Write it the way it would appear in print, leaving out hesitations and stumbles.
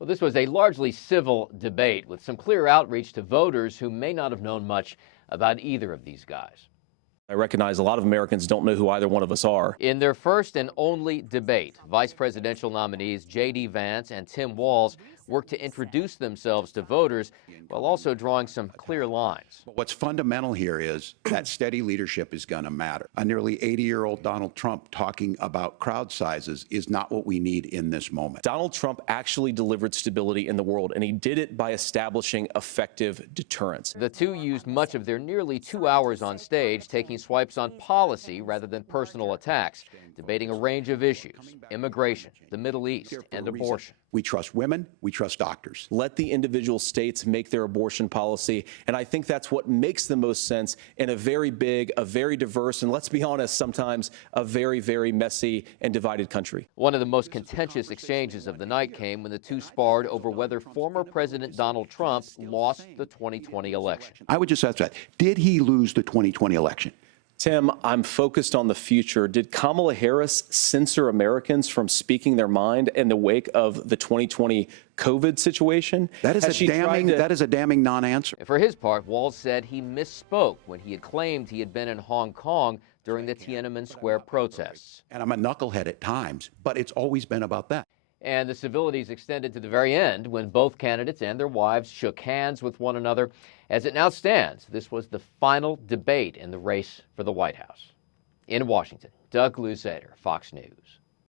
Well, this was a largely civil debate with some clear outreach to voters who may not have known much about either of these guys. I recognize a lot of Americans don't know who either one of us are. In their first and only debate, vice presidential nominees J.D. Vance and Tim Walz worked to introduce themselves to voters while also drawing some clear lines. But what's fundamental here is that steady leadership is going to matter. A nearly 80-year-old Donald Trump talking about crowd sizes is not what we need in this moment. Donald Trump actually delivered stability in the world, and he did it by establishing effective deterrence. The two used much of their nearly 2 hours on stage taking swipes on policy rather than personal attacks, debating a range of issues: immigration, the Middle East, and abortion. We trust women, we trust doctors. Let the individual states make their abortion policy, and I think that's what makes the most sense in a very big, a very diverse, and let's be honest, sometimes a very, very messy and divided country. One of the most contentious exchanges of the night came when the two sparred over whether former President Donald Trump lost the 2020 election. I would just ask that. Did he lose the 2020 election? Tim, I'm focused on the future. Did Kamala Harris censor Americans from speaking their mind in the wake of the 2020 COVID situation? That is a damning non-answer. For his part, Walz said he misspoke when he had claimed he had been in Hong Kong during the Tiananmen Square protests. And I'm a knucklehead at times, but it's always been about that. And the civilities extended to the very end when both candidates and their wives shook hands with one another. As it now stands, this was the final debate in the race for the White House. In Washington, Doug Luzader, Fox News.